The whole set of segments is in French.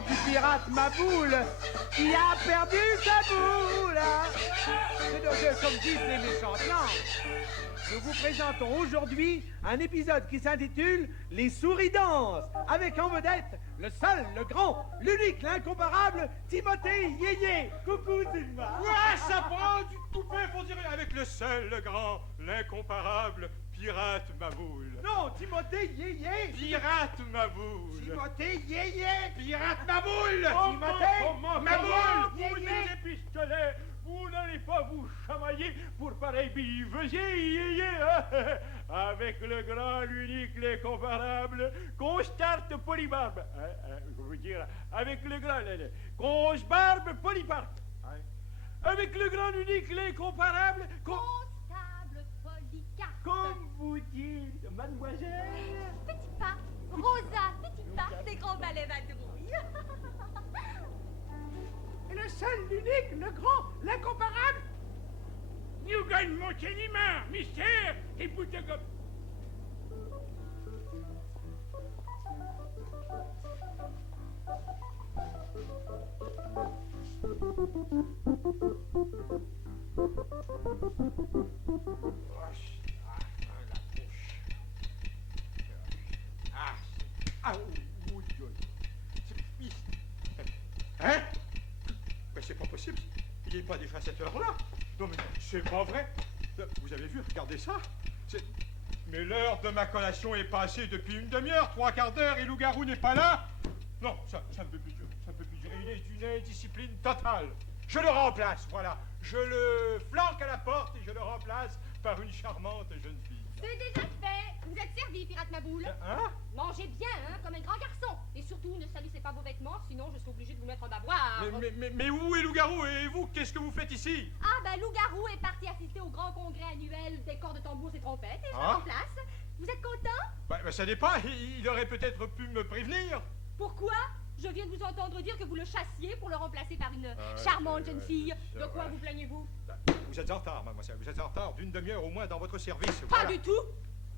l'histoire du pirate Maboule qui a perdu sa boule. Comme disent les méchants clans. Nous vous présentons aujourd'hui un épisode qui s'intitule Les souris dansent, avec en vedette le seul, le grand, l'unique, l'incomparable Timothée Yéyé. Coucou Simba. Ouais, ça prend du toupet pour dire avec le seul, le grand, l'incomparable Pirate Maboule. Non, Timothée Yéyé. Pirate Maboule. Timothée Yéyé. Pirate Maboule. Timothée Maboule. Yéyé. Vous les pistolets, vous n'allez pas vous chamailler pour pareil bivesier, hein? Avec le grand, l'unique, l'incomparable, Constarte Polybarbe. Je veux dire, avec le grand, grosse barbe Polybarbe. Avec le grand, l'unique, l'incomparable, Constable Polycarpe. comme vous dites, mademoiselle. Petit pas, Rosa, petit pas, des grands balais vadrouilles. Le seul, l'unique, le grand, l'incomparable. Newgan Montélimar, mystère et bout de gomme. Oui. Hein? Mais c'est pas possible. Il n'est pas déjà cette heure-là. Non, mais c'est pas vrai. Vous avez vu, regardez ça. Mais l'heure de ma collation est passée depuis une demi-heure, trois quarts d'heure, et Loup-Garou n'est pas là. Non, ça ne peut plus durer. Ça ne peut plus durer. Il est d'une indiscipline totale. Je le remplace, voilà. Je le flanque à la porte et je le remplace par une charmante jeune fille. C'est déjà fait. Vous êtes servi, pirate Maboule. Hein? Mangez bien, hein, comme un grand garçon. Et surtout, ne salissez pas vos vêtements, sinon je serai obligée de vous mettre en bavoir. Mais où est Loup-Garou? Et vous, qu'est-ce que vous faites ici? Ah, ben, Loup-Garou est parti assister au grand congrès annuel des corps de tambours et trompettes, et je le Ah. remplace. Vous êtes content? Bah, ça dépend. Il aurait peut-être pu me prévenir. Pourquoi? Je viens de vous entendre dire que vous le chassiez pour le remplacer par une charmante jeune fille. De quoi vous plaignez-vous? Vous êtes en retard, mademoiselle. Vous êtes en retard d'une demi-heure au moins dans votre service. Pas du tout.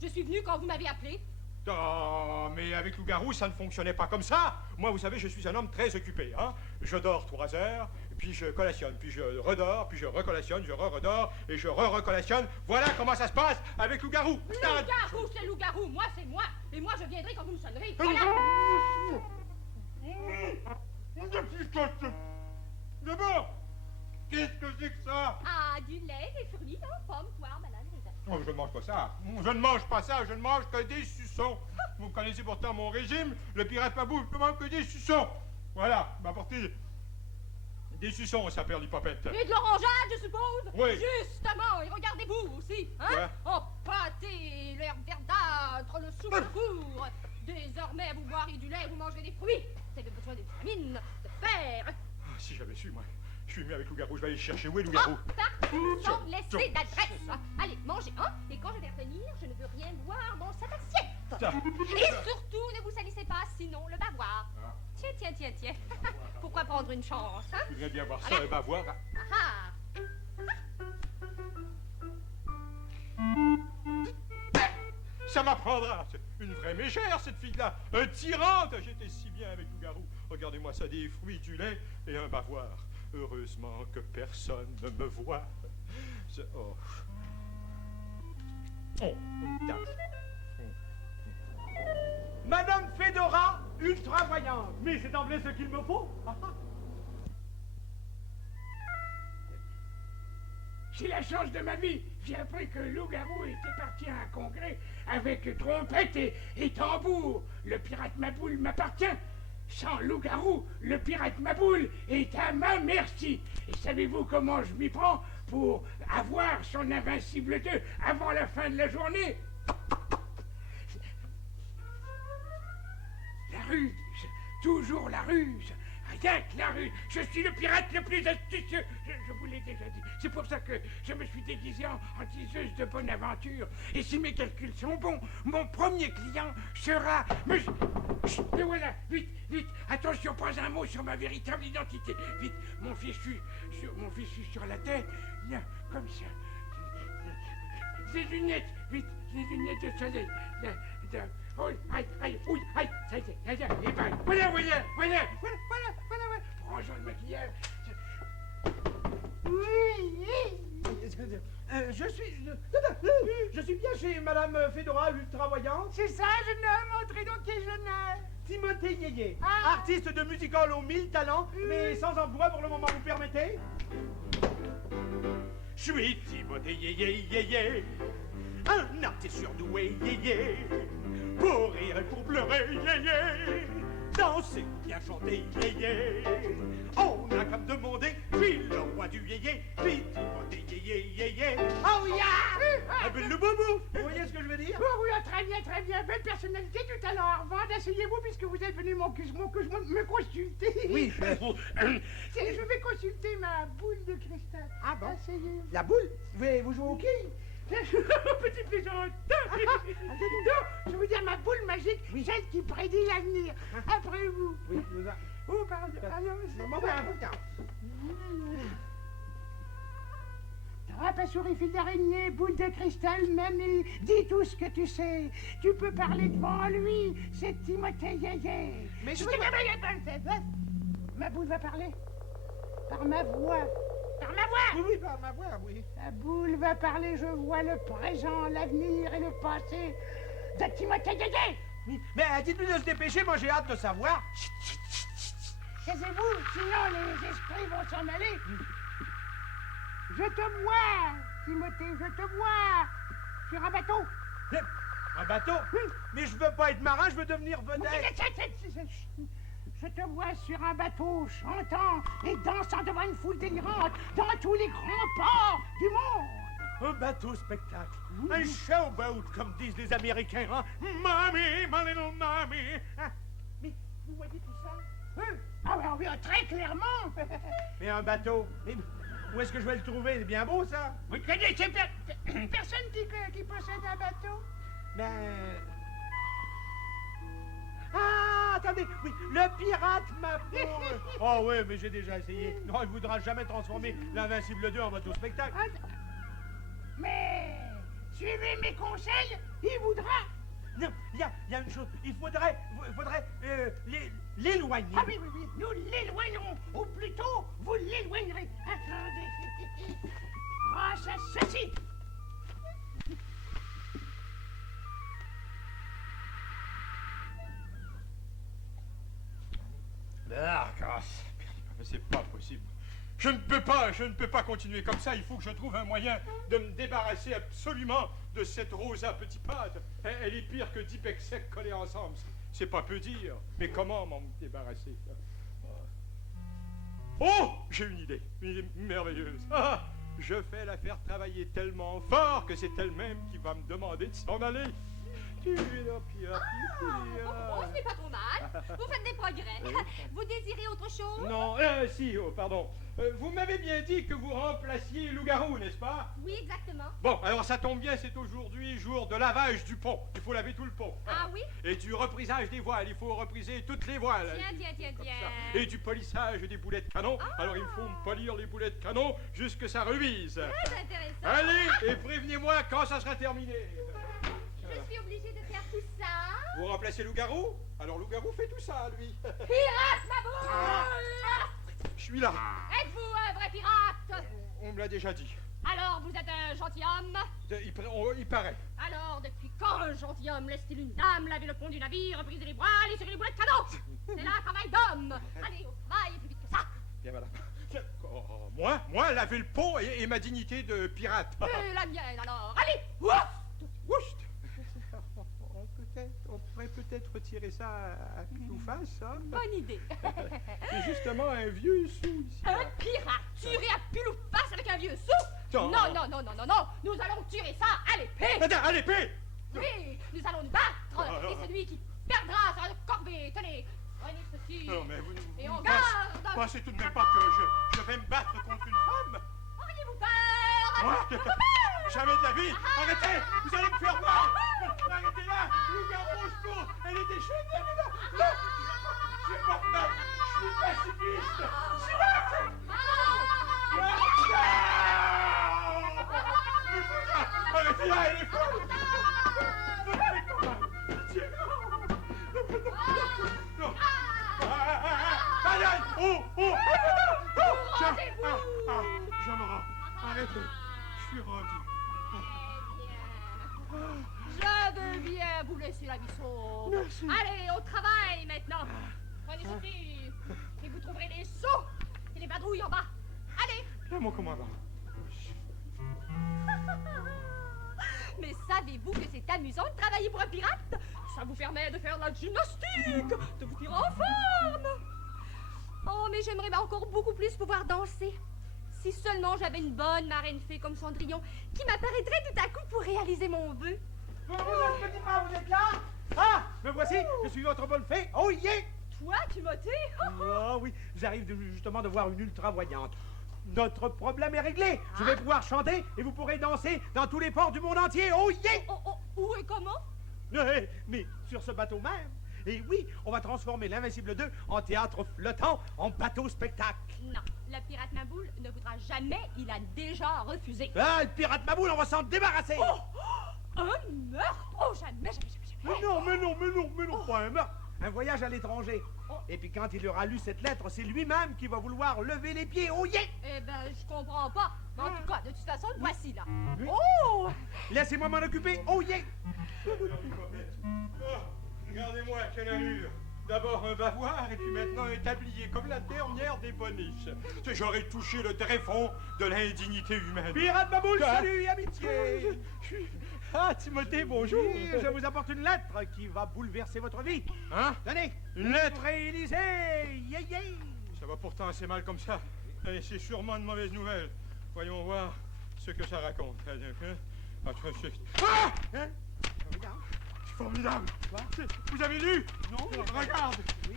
Je suis venue quand vous m'avez appelé. Oh, mais avec Loup-Garou, ça ne fonctionnait pas comme ça. Moi, vous savez, je suis un homme très occupé. Hein. Je dors 3 heures, puis je collationne, puis je redors, puis je recollationne, je redors, et je recollationne. Voilà comment ça se passe avec Loup-Garou. Loup-Garou, c'est Loup-Garou. Moi, c'est moi. Et moi, je viendrai quand vous me sonnerez. Voilà. D'abord, qu'est-ce que c'est que ça? Ah, du lait, des fruits, hein, pommes, poires, bananes, raisins. Oh, je ne mange pas ça. Je ne mange pas ça. Je ne mange que des suçons. Vous connaissez pourtant mon régime. Le pirate Maboule ne mange que des suçons. Voilà, m'apportez des suçons, ça perd l'hypopète. Et de l'orangeade, je suppose? Oui. Justement, et regardez-vous aussi, hein? Quoi? Oh, pâté, l'air verdâtre, le souffle court. Désormais, vous boirez du lait, vous mangerez des fruits. Vous avez besoin de vitamines, de fer. Ah, si j'avais su, moi. Je suis mieux avec Loup-Garou, je vais aller chercher. Où est Loup-Garou? Oh, partout, sans laisser d'adresse. Allez, mangez, hein? Et quand je vais revenir, je ne veux rien voir dans cette assiette. Ça. Et surtout, ne vous salissez pas, sinon le bavoir. Ah. Tiens. Pourquoi prendre une chance, hein? Je voudrais bien voir ça, un bavoir. Ah Ça m'apprendra. C'est une vraie mégère, cette fille-là. Un tyrante. J'étais si bien avec Loup-Garou. Regardez-moi ça, des fruits, du lait et un bavoir. Heureusement que personne ne me voit. Oh. Oh, une tasse. Madame Fedora, ultra voyante. Mais c'est d'emblée ce qu'il me faut. C'est la chance de ma vie. J'ai appris que Loup-Garou était parti à un congrès avec trompette et tambour. Le pirate Maboule m'appartient. Sans Loup-Garou, le pirate Maboule est à ma merci. Et savez-vous comment je m'y prends pour avoir son invincible 2 avant la fin de la journée? La ruse, toujours la ruse. Rien que la ruse. Je suis le pirate le plus astucieux. Je vous l'ai déjà dit. C'est pour ça que je me suis déguisé en diseuse de bonne aventure. Et si mes calculs sont bons, mon premier client sera... Mais voilà, vite, attention, pas un mot sur ma véritable identité. Vite, mon fichu sur la tête, comme ça. Des lunettes, vite, les lunettes de soleil. Oh, aïe, ça y est, et ben, voilà, Fedora ultra-voyante. C'est ça, jeune homme, entrez donc et jeune homme. Timothée Yéyé, Ah. artiste de musical aux 1000 talents, mais sans emploi pour le moment, vous permettez? Je suis Timothée Yéyé, un artiste surdoué Yéyé, pour rire et pour pleurer Yéyé, danser ou bien chanter Yéyé. On a comme demandé, puis le roi du Yéyé, puis Timothée Yéyé. Oh yeah! Appelle le boubou. Vous voyez ce que je veux dire? Oh oui, très bien, belle personnalité, du talent à revendre. Asseyez-vous puisque vous êtes venu me consulter. Oui. Je vais consulter ma boule de cristal. Ah bon? Asseyez-vous. La boule? Vous jouez au quai? Petit plaisantin. Non, je veux dire ma boule magique, celle qui prédit l'avenir. Après vous. Oui, nous a... Oh, pardon. Trappe à souris, fil d'araignée, boule de cristal, mamie, dis tout ce que tu sais. Tu peux parler devant lui, c'est Timothée Yéyé. Mais je Ma boule va parler. Par ma voix. Par ma voix. Oui, par ma voix, oui. La boule va parler, je vois le présent, l'avenir et le passé de Timothée Yéyé. Oui. Mais dites-nous de se dépêcher, moi j'ai hâte de savoir. Taisez-vous, sinon les esprits vont s'en aller. Je te vois, Timothée, je te vois. Sur un bateau. Un bateau? Mais je veux pas être marin, je veux devenir vedette. Je te vois sur un bateau, chantant et dansant devant une foule délirante dans tous les grands ports du monde. Un bateau spectacle. Un showboat, comme disent les Américains. Hein? Mommy, my little mommy. Hein? Mais vous voyez tout ça? Ah oui, très clairement. Mais un bateau. Mais où est-ce que je vais le trouver? C'est bien beau, ça. Vous connaissez personne qui possède un bateau? Ben... Ah, attendez, oui, le pirate ma boule. Oh oui, mais j'ai déjà essayé. Non, il voudra jamais transformer l'Invincible 2 en bateau spectacle. Mais suivez mes conseils, il voudra. Non, il y a une chose, il faudrait l'éloigner. Ah oui, nous l'éloignerons, ou plutôt, vous l'éloignerez. Attendez, grâce à ceci. Ah, grâce. Mais c'est pas possible. Je ne peux pas continuer comme ça. Il faut que je trouve un moyen de me débarrasser absolument de cette Rosa Petit Pâte. Elle est pire que 10 pecs secs collés ensemble. C'est pas peu dire. Mais comment m'en débarrasser? Oh, j'ai une idée merveilleuse. Ah, je fais la faire travailler tellement fort que c'est elle-même qui va me demander de s'en aller. Oh, ce n'est pas trop mal. Vous faites des progrès. Vous désirez autre chose? Non, si, oh, pardon. Vous m'avez bien dit que vous remplaciez Loup-Garou, n'est-ce pas? Oui, exactement. Bon, alors ça tombe bien, c'est aujourd'hui jour de lavage du pont. Il faut laver tout le pont. Ah oui? Et du reprisage des voiles, il faut repriser toutes les voiles. Tiens. Comme ça. Et du polissage des boulets de canon. Alors il faut me polir les boulets de canon jusque ça revise. Très intéressant. Allez, et prévenez-moi quand ça sera terminé. Je suis obligée de faire tout ça. Vous remplacez Loup-Garou? Alors Loup-Garou fait tout ça, lui. Pirate, ma boule! Je suis là. Êtes-vous un vrai pirate? On me l'a déjà dit. Alors, vous êtes un gentilhomme? Il paraît. Alors, depuis quand un gentilhomme laisse-t-il une dame laver le pont du navire, repriser les voiles et tirer les boulets de canon? C'est là un travail d'homme. Allez, au travail, plus vite que ça. Bien voilà. Oh, moi, laver le pont et ma dignité de pirate. Et la mienne, alors. Allez, ouf! Oust. On pourrait peut-être retirer ça à pile ou face, hein? Bonne idée. C'est justement un vieux sou ici. Un pirate tiré à pile ou face avec un vieux sou? Non. Non. Nous allons tirer ça à l'épée. Attends, à l'épée! Oui, nous allons nous battre. Et celui qui perdra sera de corvée. Tenez, prenez ceci. Non, mais vous... Et on garde. Pensez tout de même pas que je vais me battre contre une femme? Auriez-vous peur? Moi? Jamais de la vie! Arrêtez! Vous allez me faire mal! Arrêtez là! Loup-Garou, au secours! Elle est déchaînée! Non! Je vais pas me battre! Je suis pacifiste! Arrêtez-la! Elle est folle! Non! Aïe aïe! Oh! Je me rends! Arrêtez! Je suis rendu. Je vous laisser la vie sauve. Merci. Allez, au travail maintenant. Prenez ceci et vous trouverez les seaux et les badrouilles en bas. Allez. Là, mon commandant. Mais savez-vous que c'est amusant de travailler pour un pirate? Ça vous permet de faire de la gymnastique, de vous tirer en forme. Oh, mais j'aimerais encore beaucoup plus pouvoir danser. Si seulement j'avais une bonne marraine fée comme Cendrillon qui m'apparaîtrait tout à coup pour réaliser mon vœu. Vous êtes là? Ah, me voici, je suis votre bonne fée. Oh yeah! Toi, Timothée? Oh oui, j'arrive justement de voir une ultra-voyante. Notre problème est réglé. Je vais pouvoir chanter et vous pourrez danser dans tous les ports du monde entier. Oh yeah! Où et comment? Mais sur ce bateau même. Et oui, on va transformer l'Invincible 2 en théâtre flottant, en bateau-spectacle. Non, le pirate Maboule ne voudra jamais, il a déjà refusé. Ah, le pirate Maboule, on va s'en débarrasser. Un meurtre? Oh, jamais. Mais non, pas un meurtre. Un voyage à l'étranger. Et puis quand il aura lu cette lettre, c'est lui-même qui va vouloir lever les pieds. Oh yeah! Eh ben, je comprends pas. Mais en tout cas, de toute façon, le voici là. Oui. Oh! Laissez-moi m'en occuper. Oh yeah! Regardez-moi quelle allure. D'abord un bavoir et puis maintenant un tablier comme la dernière des boniches. J'aurais touché le tréfonds de l'indignité humaine. Pirate Maboule, salut, amitié! Ah, Timothée, bonjour. Oui, je vous apporte une lettre qui va bouleverser votre vie. Hein? Tenez, Une lettre? pour Élysée, yeah, yeah. Ça va pourtant assez mal comme ça. Et c'est sûrement de mauvaises nouvelles. Voyons voir ce que ça raconte. Ah! Hein? Regarde. C'est formidable. Quoi? Vous avez lu? Non. Regarde. Oui.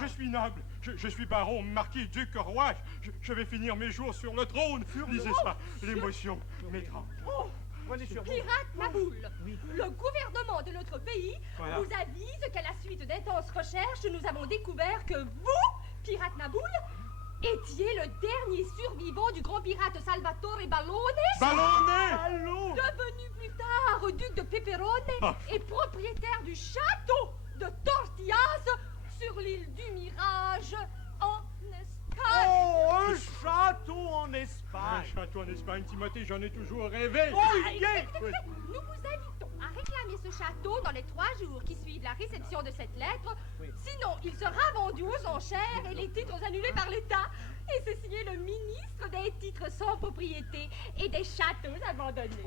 Je suis noble. Je suis baron, marquis, duc, roi. Je vais finir mes jours sur le trône. Lisez ça. L'émotion m'étrange. Prenez sur vous. Pirate Maboule, Oui. le gouvernement de notre pays Voilà. vous avise qu'à la suite d'intenses recherches, nous avons découvert que vous, Pirate Maboule, étiez le dernier survivant du grand pirate Salvatore Ballone, Ballonné! Allô? devenu plus tard duc de Peperone Ah. et propriétaire du château de Tortillas sur l'île du Mirage en Espagne. Oh, un château en Un Espagne. château en Espagne, Timothée, j'en ai toujours rêvé. Oh, yeah! Oui. Nous vous invitons à réclamer ce château dans les 3 jours qui suivent la réception de cette lettre. Oui. Sinon, il sera vendu aux enchères et les titres annulés par l'État. Et c'est signé le ministre des titres sans propriété et des châteaux abandonnés.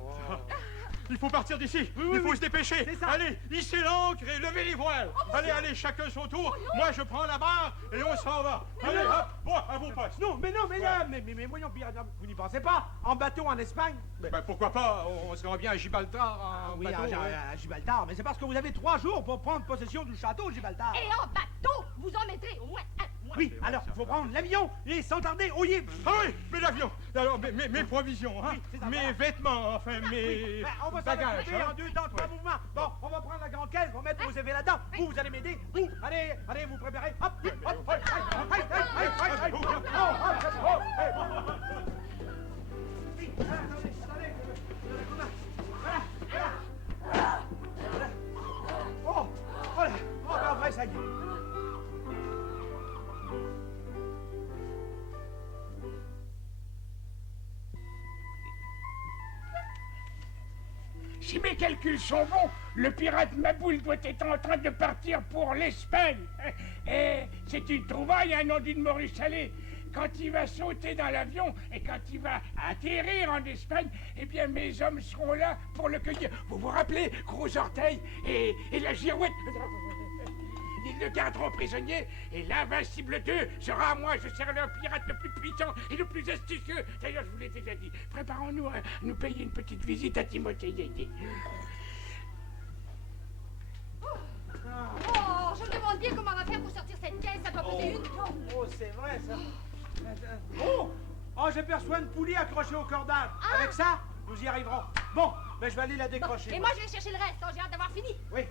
Il faut partir d'ici. Oui, Il faut oui. se dépêcher. C'est ça. Allez, hissez l'ancre et levez les voiles. Allez, chacun son tour. Moi, je prends la barre et on s'en va. Allez, hop, bon, à vos postes. Non, mais là, mais voyons, pirate, vous n'y pensez pas? En bateau en Espagne? Ben, pourquoi pas? On se rend bien à Gibraltar en Oui, bateau. à Gibraltar, mais c'est parce que vous avez 3 jours pour prendre possession du château, Gibraltar. Et en bateau, vous en mettrez au moins un. Oui, c'est vrai, alors ça. il faut prendre l'avion et sans tarder, oh yeah. Ah oui, mais l'avion. Alors, mes provisions, hein. Oui, c'est ça, Mes voilà. vêtements, enfin, mes Oui, ben, on va s'en bagages. occuper hein. en 2 temps, 3 mouvements. Bon, on va prendre la grande caisse, on va mettre vos CV là-dedans. Vous allez m'aider. Vous, allez, vous préparez. Hop, hop, hop, hop, hop, hop, hop, hop. Vite, attendez. Voilà. Oh, voilà. Oh, ben après, ça y est. Si mes calculs sont bons, le pirate Maboule doit être en train de partir pour l'Espagne. Et c'est une trouvaille, un nom d'une morue salée. Quand il va sauter dans l'avion et quand il va atterrir en Espagne, eh bien mes hommes seront là pour le cueillir. Vous vous rappelez, Gros Orteil et la Girouette? Ils le garderont prisonnier et l'Invincible 2 sera à moi. Je serai le pirate le plus puissant et le plus astucieux. D'ailleurs, je vous l'ai déjà dit. Préparons-nous à nous payer une petite visite à Timothée. Oh, je me demande bien comment on va faire pour sortir cette caisse. Ça doit peser 1 tonne. Oh, c'est vrai, ça. Oh, j'aperçois une poulie accrochée au cordage. Avec ça, nous y arriverons. Bon, ben je vais aller la Bon, décrocher. et moi, je vais chercher le reste. Oh, j'ai hâte d'avoir fini. Oui.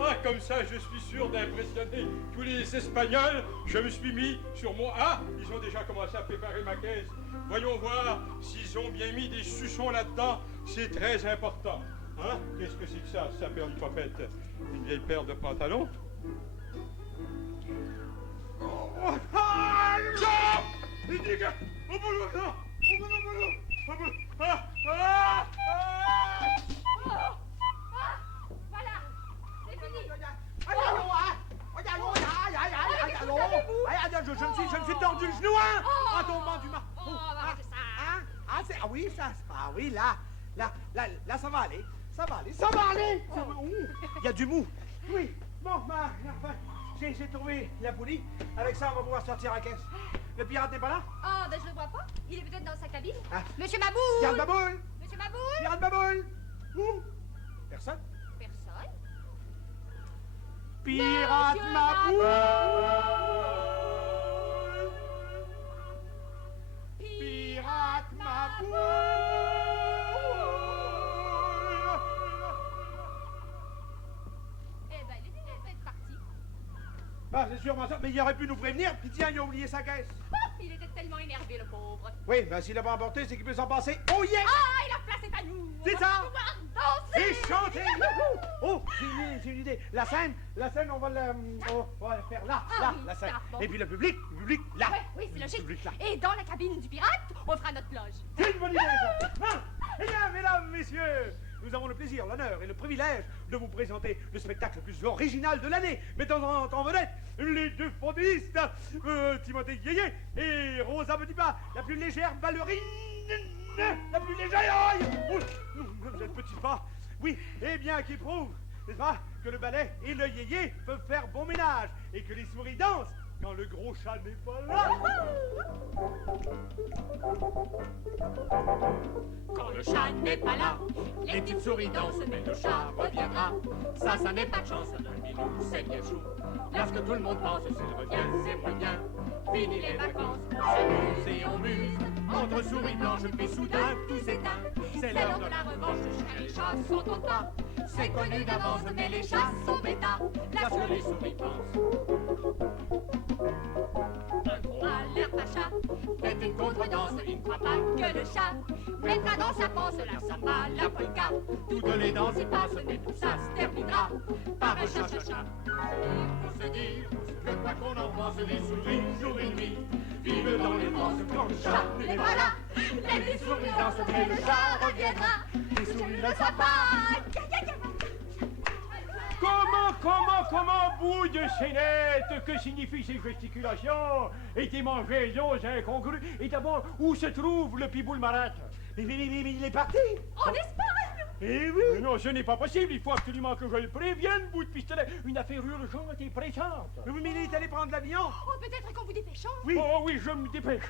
Ah, comme ça, je suis sûr d'impressionner tous les Espagnols. Je me suis mis sur mon... Ah, ils ont déjà commencé à préparer ma caisse. Voyons voir s'ils ont bien mis des suçons là-dedans. C'est très important. Hein? Qu'est-ce que c'est que ça, perlipopette? Une vieille paire de pantalons? Voilà, c'est fini. Je me suis tordu le genou, hein, en tombant du mât. Arrêtez ça. Ah oui, ah oui, là, ça va aller. Ça va aller. Il y a du mou. Oui, bon, enfin, j'ai trouvé la poulie. Avec ça, on va pouvoir sortir la caisse. Le pirate n'est pas là? Ah, ben je le vois pas. Il est peut-être dans sa cabine. Ah. Monsieur Maboule! Pirate Baboule! Monsieur Maboule! Pirate Baboule! Où? Personne? Personne. Pirate Monsieur Maboule! Pirate Maboule! Eh ben, il était peut-être parti. Ah, c'est sûrement ça, mais il aurait pu nous prévenir, puis tiens, il a oublié sa caisse. Il était tellement énervé, le pauvre. Oui, ben s'il l'a pas emporté, c'est qu'il peut s'en passer. Oh yeah! Ah, et la place est à nous. C'est On ça. va pouvoir danser. Et chanter! Oh, j'ai une idée. La scène, on va la faire là, Ah oui, la scène. ça, bon. Et puis le public, là. Ouais, oui, c'est Le logique. public, là. Et dans la cabine du pirate, on fera notre loge. C'est une bonne idée, ça. Hein? Eh bien, mesdames, messieurs, nous avons le plaisir, l'honneur et le privilège de vous présenter le spectacle le plus original de l'année, mettant en vedette les deux fondistes, Timothée Guégué et Rosa Petitpas, la plus légère ballerine, la plus légère. Vous êtes Petitpas, oui, eh bien, qui prouve, n'est-ce pas, que le ballet et le yéyé peuvent faire bon ménage et que les souris dansent quand le gros chat n'est pas là. Quand le chat n'est pas là, les petites souris dansent, mais le chat reviendra. Ça n'est pas de chance, un minou, c'est bien chou. Lorsque tout le monde pense, s'il revient, c'est moins bien. Fini les vacances, on s'amuse et on muse. Entre souris blanches, puis soudain, tout s'éteint. C'est l'heure de la revanche, les chats sont au tas. C'est connu d'avance, mais les chats sont bêtas. Là que les souris pensent. Un gros Alerte à chat, fait une contredanse, il ne croit pas que le chat mettra dans sa panse la samba, la polka. toutes les danses y passent, mais tout ça se terminera par un chat-chat-chat. Il faut se dire que quoi qu'on en pense, les souris, jour et nuit, vivent dans les danses quand le chat n'est pas là. Les petites souris dansent, mais le chat reviendra. Les souris ne Ne le sois savent pas. pas. Comment, bout de scénette, que signifient ces gesticulations? Et tes mangeaisons incongrues? Et d'abord, où se trouve le piboule marâtre? Mais il est parti. En Espagne. Eh oui. Mais non, ce n'est pas possible, il faut absolument que je le prévienne, bout de pistolet. Une affaire urgente et pressante. Oui, mais il est allé prendre l'avion. Oh, peut-être qu'en vous dépêchant. Oui. Oh oui, je me dépêche.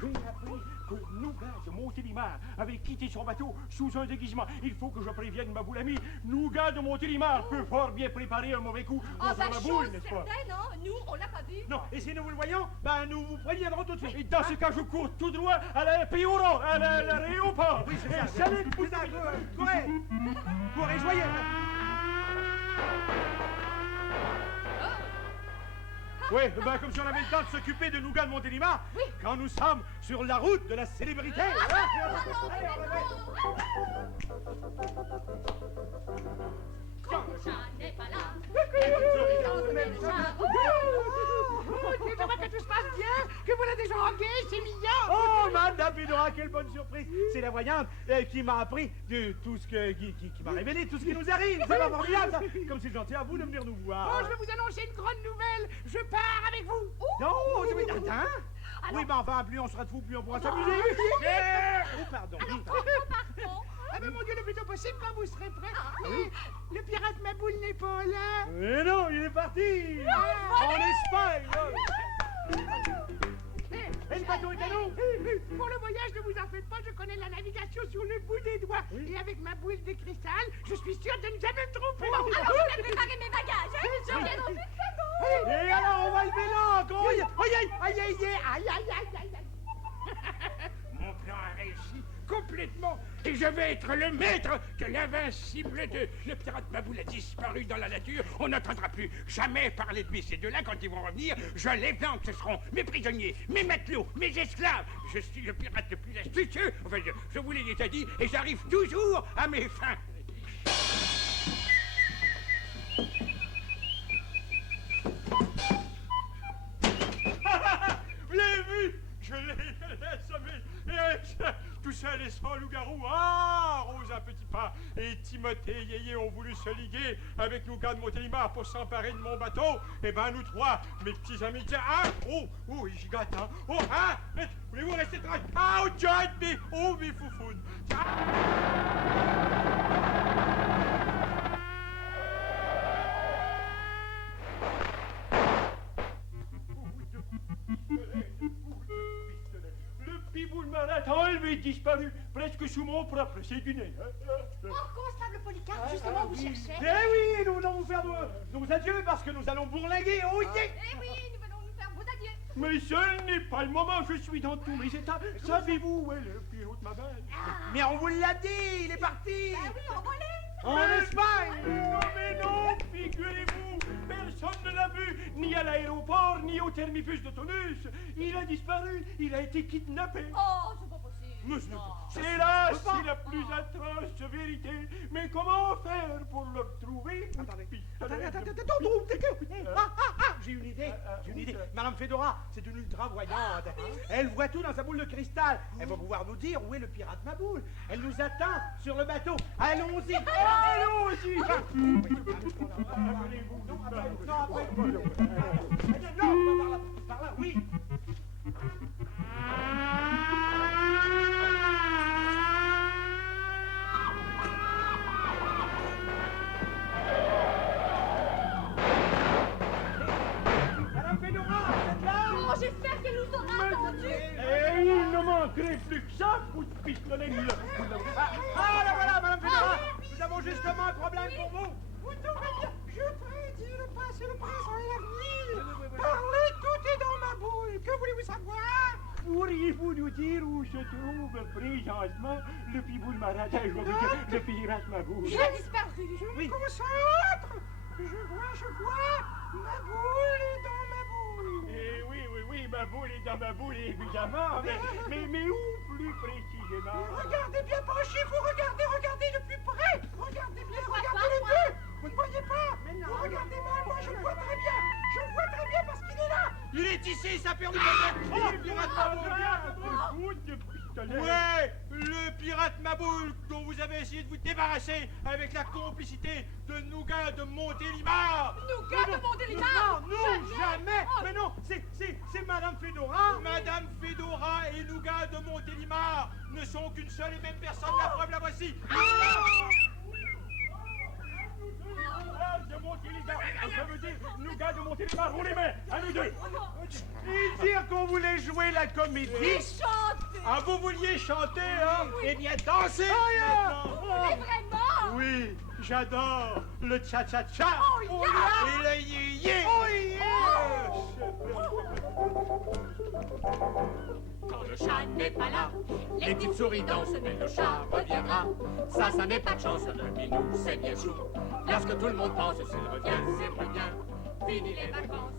J'ai appris que Nougat de Montélimar avait quitté son bateau sous un déguisement. Il faut que je prévienne ma boule amie. Nougat de Montélimar peut fort bien préparer un mauvais coup Ah, contre bah, ma chose boule, n'est-ce pas? certaine, hein. Nous, on l'a pas vu. Non, et si nous vous le voyons, ben nous vous préviendrons tout de suite. Et dans ce cas, je cours tout droit à l'aéroport, à l'aéroport. Oui, c'est Et ça. salut, C'est ça, courez. Courez, joyeux. Oui, ben comme si on avait le temps de s'occuper de Nougat de Montélimar Oui. quand nous sommes sur la route de la célébrité. Quand le chat n'est pas là, les petites souris dansent, mais le chat Je vois que tout se passe bien, que voilà des gens gays, c'est mignon. Oh, Madame Bidora, quelle bonne surprise! C'est la voyante qui m'a appris de tout ce qui m'a révélé tout ce qui nous arrive. C'est pas formidable, ça. Comme c'est gentil à vous de venir nous voir. Bon, je vais vous annoncer une grande nouvelle. Je pars avec vous. Non, mais attends. Oui, mais enfin, plus on sera de fous, plus on pourra s'amuser. Oh, pardon. partons. Ah ben mon Dieu, le plus tôt possible quand vous serez prêts. Le pirate Maboule n'est pas là. Mais non, il est parti. En Espagne. Et le bateau est à nous. Pour le voyage, ne vous en faites pas, je connais la navigation sur le bout des doigts. Et avec ma boule de cristal, je suis sûr de ne jamais me tromper. Alors, je vais préparer mes bagages, hein. Je reviens dans une seconde. Et alors, on va lever l'ancre. Aïe. Mon plan a réussi complètement. Et je vais être le maître de l'invincible de... Le pirate Maboule a disparu dans la nature. On n'entendra plus jamais parler de lui. Ces deux-là, quand ils vont revenir, je les planque. Ce seront mes prisonniers, mes matelots, mes esclaves. Je suis le pirate le plus astucieux. Enfin, je vous l'ai déjà dit, et j'arrive toujours à mes fins. adolescents loups-garous, ah, Rosa Petit Pas et Timothée Yéyé ont voulu se liguer avec Nougat de Montélimar pour s'emparer de mon bateau. Eh ben, nous trois, mes petits amis, tiens, ah, oh, il gigote, hein. Oh, hein, voulez-vous rester tranquille? Ah, oh, John, mes foufounes. Le piboule marathon, il est disparu presque sous mon propre séduné. Oh, constable Polycarpe, justement, vous cherchez. Eh oui, nous venons vous faire nos adieux parce que nous allons bourlinguer. Oh, yeah. Eh oui, nous venons nous faire vos adieux. Mais ce n'est pas le moment, je suis dans tous mes états. Savez-vous où est le pilote de ma belle? Mais on vous l'a dit, il est parti. Ah oui, envolé. En Espagne. Non, mais non, figurez-vous, personne ne l'a vu, ni à l'aéroport, ni au termifus de Tonus. Il a disparu, il a été kidnappé. Oh, c'est pas possible. Monsieur, Non. c'est là, c'est la plus atroce vérité. Mais comment faire pour le retrouver? Attendez, Hein? j'ai une idée. Madame Fedora, c'est une ultra-voyante. Elle voit tout dans sa boule de cristal. Elle va pouvoir nous dire où est le pirate Maboule. Elle nous attend sur le bateau. Allons-y. Allons-y. Non, par là, oui. Madame Fedora, vous êtes là? Oh, j'espère qu'elle nous aura attendus. Et il ne manquerait plus que ça, coup de pistolet. Ah, là voilà, Madame Fedora. Nous avons justement un problème pour vous. Vous tombez bien. Je prédis le passé, le présent et l'avenir. Parlez, tout est dans ma boule. Que voulez-vous savoir? Pourriez-vous nous dire où se trouve présentement le piboule marathon, le pirate Maboule? Il a disparu. Je me concentre. Je vois. Ma boule est dans ma boule. Eh oui, ma boule est dans ma boule, évidemment, mais où plus précisément? Regardez bien, penchez-vous, regardez de plus près. Regardez bien, regardez les deux. Vous ne voyez pas? Vous regardez mal, moi je le vois très bien. Je le vois très bien parce qu'il est là. Il est ici, il s'est perdu. Oh, le pirate Maboule! Ouais, le pirate Maboule dont vous avez essayé de vous débarrasser avec la complicité de Nougat de Montélimar. Nougat de Montélimar. Non, jamais. Mais non, c'est Madame Fedora. Madame Fedora et Nougat de Montélimar ne sont qu'une seule et même personne. La preuve, la voici. De Montélimar, ça veut dire Nougat de Montélimar, on les met, à nous deux. Et dire qu'on voulait jouer la comédie. Et chanter. Ah, vous vouliez chanter, hein? Eh bien, dansez Oh, Mais vraiment. Oui, j'adore le cha-cha-cha Oh, yeah. et le yé-yé. Oh, yeah. Quand le chat n'est pas là, les petites souris dansent, mais le chat reviendra. Ça n'est pas de chance, le minou, c'est bien chou. Lorsque tout le monde pense, s'il revient, c'est moins bien. Fini les vacances.